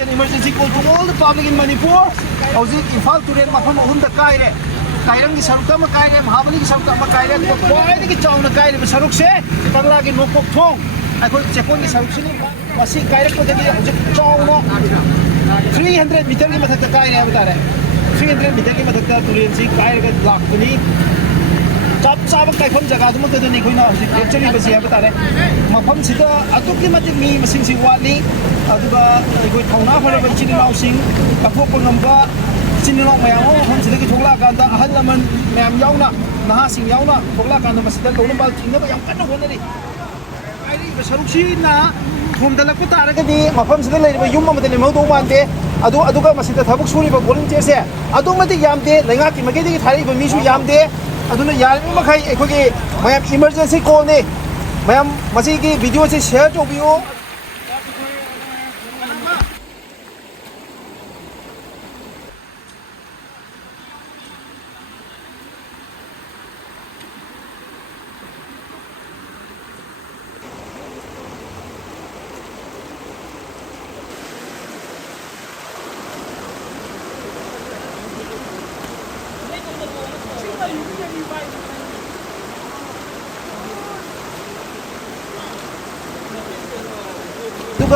an emergency call to all the public in Manipur. Howzik Imphal Turen mafam ahum da kaire. Kairang ki saruk ma kaire, Mahabali ki saruk ma kaire. Kwai ki chaw na kaire ba saruk se Kangla ki Nokpok Thong. Akhoi Chekon ki saruk sini masi kaire ko dagi howzik chaw no 300 meter ki mathak da kaire ba tare. 300 meter ki mathak da Turen si kaire ka lakuni. Chap chap kaifam jaga dum ta ni koina howzik actually ba si ba tare. Mafam sida atuk ki matik mi masing si wali aduga koi thongna phara ba chini naw sing kaphok ngamba chini naw mayam mafam sida ki thogla kanda ahal laman mayam yauna naha sing yauna thogla kanda masida tawna bal thingna ba yam kanna honari ai ba sarukshi na thomdalak pa taragadi mafam sida leiba yum amade lemau do mande aduga masida thabuk suri ba volunteer se adu mate yamde lenga ki magedi ki thari ba misu yamde aduna yarmi makhai ekhogi mayam emergency call ne mayam masi ki video se share tobiyo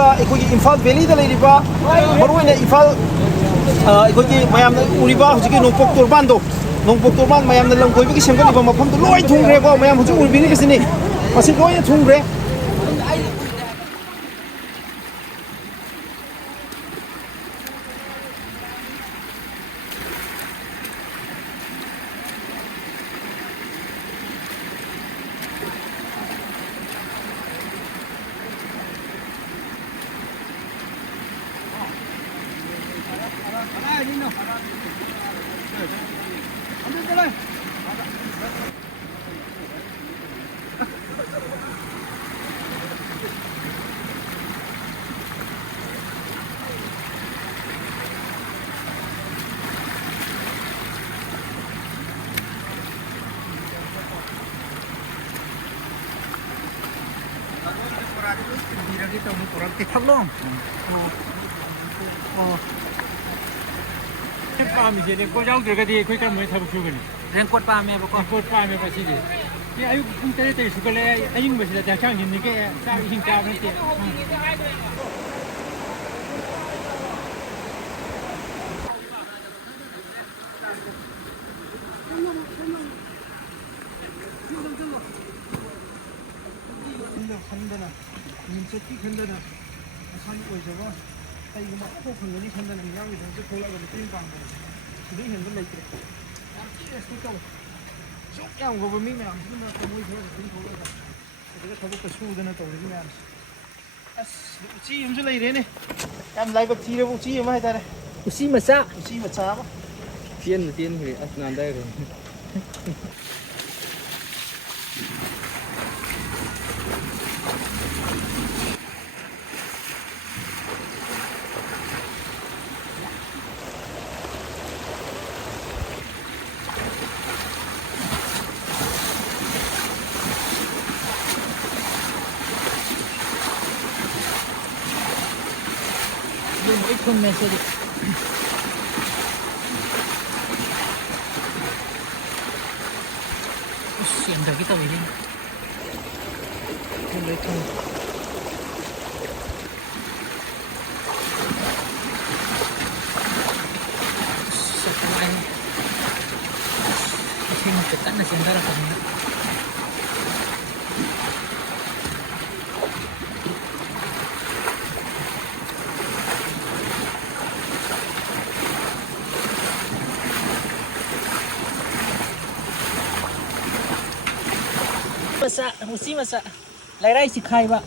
ꯑꯩꯈꯣꯏꯒꯤ Imphal valid ꯂꯩꯔꯤꯕ ꯃꯔꯨꯑꯣꯏꯅ ꯏꯝꯐꯥꯜ ꯑꯩꯈꯣꯏꯒꯤ ꯃꯌꯥꯝꯅ ꯎꯔꯤꯕ ꯍꯧꯖꯤꯛꯀꯤ ꯅꯣꯡꯄꯣꯛ ꯇꯣꯔꯕꯥꯟꯗꯣ ꯅꯣꯡꯄꯣꯛ ꯇꯣꯔꯕꯥꯟ ꯃꯌꯥꯝꯅ ꯂꯝ ꯀꯣꯏꯕꯒꯤ ꯁꯦꯝꯒꯠꯂꯤꯕ ꯃꯐꯝꯗꯣ ꯂꯣꯏ ꯊꯨꯡꯈ꯭ꯔꯦꯀꯣ ꯃꯌꯥꯝ ꯍꯧꯖꯤꯛ ꯎꯔꯤꯕꯤꯔꯤꯕꯁꯤꯅꯤ ꯃꯁꯤ ꯂꯣꯏꯅ ꯊꯨꯡꯈ꯭ꯔꯦ Pamisi renkot yaudragadi akhoi karamai thabak sugani renkot pamebako renkot pameba sidi ni ayuk pung tere sugale aying basida dakang hinni ke sa ising chab nate khandana minchati khandana asan oijaba aiguma ko khangani khandana miyam gi dang thola ga tin pang ba sidai hen ba leitre yam ti estu taw sok yam go ba mi miyam sina ko moi thola tin thola ga daga thabo ka su dana taw ri miyam as uchi yum su leire ne yam lai ba ti re uchi ma ha tare uchi macha ba tien hri as nan dai ro Con message. Siang dah kita begini. Kan. Sekarang ini kita nak sendiri kan. Masak, mesti masak. Lai rai si khai ba.